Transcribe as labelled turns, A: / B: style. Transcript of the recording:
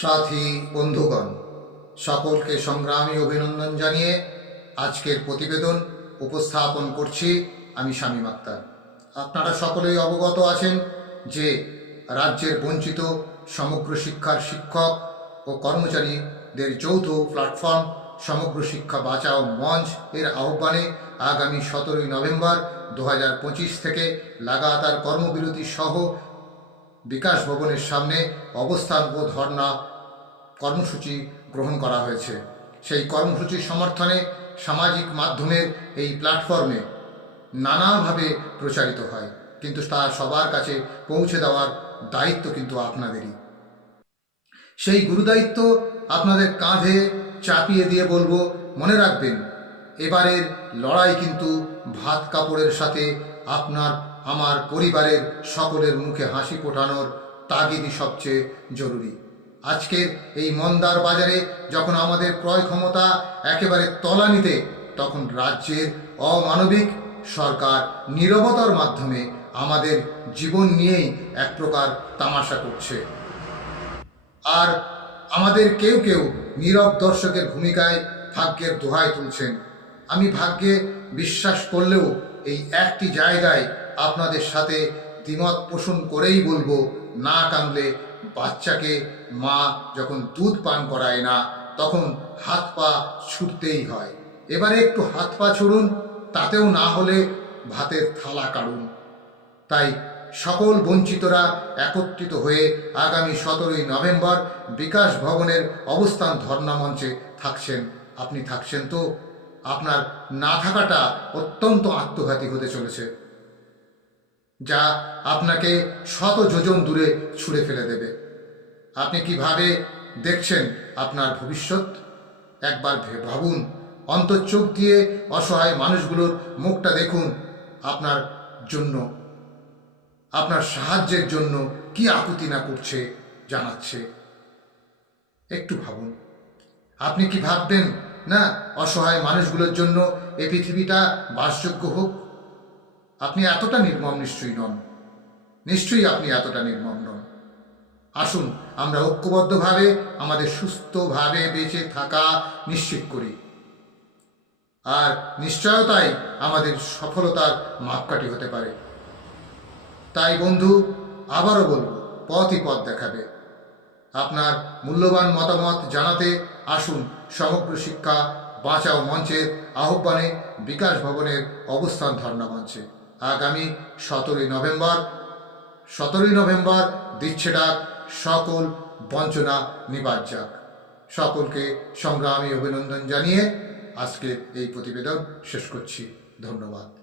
A: সাথী বন্ধুগণ, সকলকে সংগ্রামী অভিনন্দন জানিয়ে আজকের প্রতিবেদন উপস্থাপন করছি আমি শামীম আক্তার। আপনারা সকলেই অবগত আছেন যে রাজ্যের বঞ্চিত সমগ্র শিক্ষার শিক্ষক ও কর্মচারীদের যৌথ প্ল্যাটফর্ম সমগ্র শিক্ষা বাঁচাও মঞ্চ এর আহ্বানে আগামী সতেরোই নভেম্বর দু হাজার পঁচিশ থেকে লাগাতার কর্মবিরতি সহ বিকাশ ভবনের সামনে অবস্থান ও ধর্ণা কর্মসূচি গ্রহণ করা হয়েছে। সেই কর্মসূচির সমর্থনে সামাজিক মাধ্যমের এই প্ল্যাটফর্মে নানাভাবে প্রচারিত হয়, কিন্তু তা সবার কাছে পৌঁছে দেওয়ার দায়িত্ব কিন্তু আপনাদেরই। সেই গুরুদায়িত্ব আপনাদের কাঁধে চাপিয়ে দিয়ে বলব, মনে রাখবেন, এবারের লড়াই কিন্তু ভাত কাপড়ের সাথে আপনার, আমার পরিবারের সকলের মুখে হাসি ফোটানোর তাগিদই সবচেয়ে জরুরি। আজকের এই মন্দার বাজারে যখন আমাদের ক্রয় ক্ষমতা একেবারে তলানিতে, তখন রাজ্যের অমানবিক সরকার নীরবতার মাধ্যমে আমাদের জীবন নিয়েই এক প্রকার তামাশা করছে। আর আমাদের কেউ কেউ নীরব দর্শকের ভূমিকায় ভাগ্যের দোহাই তুলছেন। আমি ভাগ্যে বিশ্বাস করলেও এই একটি জায়গায় আপনাদের সাথে দ্বিমত পোষণ করেই বলব, না কামলে বাচ্চাকে মা যখন দুধ পান করায় না, তখন হাত পা ছুটতেই হয়। এবারে একটু হাত পা ছুড়ুন, তাতেও না হলে ভাতের থালা কাড়ুন। তাই সকল বঞ্চিতরা একত্রিত হয়ে আগামী সতেরোই নভেম্বর বিকাশ ভবনের অবস্থান ধর্ণা মঞ্চে থাকছেন। আপনি থাকছেন তো? আপনার না থাকাটা অত্যন্ত আত্মঘাতী হতে চলেছে। যা আপনাকে শত যোজন দূরে ছুঁড়ে ফেলে দেবে। আপনি কীভাবে দেখছেন আপনার ভবিষ্যৎ? একবার ভাবুন। অন্তর্চোখ দিয়ে অসহায় মানুষগুলোর মুখটা দেখুন আপনার জন্য। আপনার সাহায্যের জন্য কি আকুতি না করছে জানাচ্ছে। একটু ভাবুন। আপনি কি ভাববেন? না, অসহায় মানুষগুলোর জন্য এ পৃথিবীটা বাসযোগ্য হোক? আপনি এতটা নির্মম নিশ্চয়ই নন। নিশ্চয়ই আপনি এতটা নির্মম নন। আসুন, আমরা ঐক্যবদ্ধভাবে, আমাদের সুস্থভাবে বেঁচে থাকা নিশ্চিত করি। আর নিশ্চয়তাই আমাদের সফলতার মাপকাঠি হতে পারে। তাই বন্ধু, আবারও বলব, পথই পথ দেখাবে। আপনার মূল্যবান মতামত জানাতে আসুন সমগ্র শিক্ষা বাঁচাও মঞ্চের আহ্বানে বিকাশ ভবনের অবস্থান ধর্ণা মঞ্চে। আগামী সতেরোই নভেম্বর। সতেরোই নভেম্বর দিচ্ছে ডাক সকল বঞ্চনা নিবাজ যাক সকলকে সংগ্রামী অভিনন্দন জানিয়ে আজকে এই প্রতিবেদন শেষ করছি। ধন্যবাদ।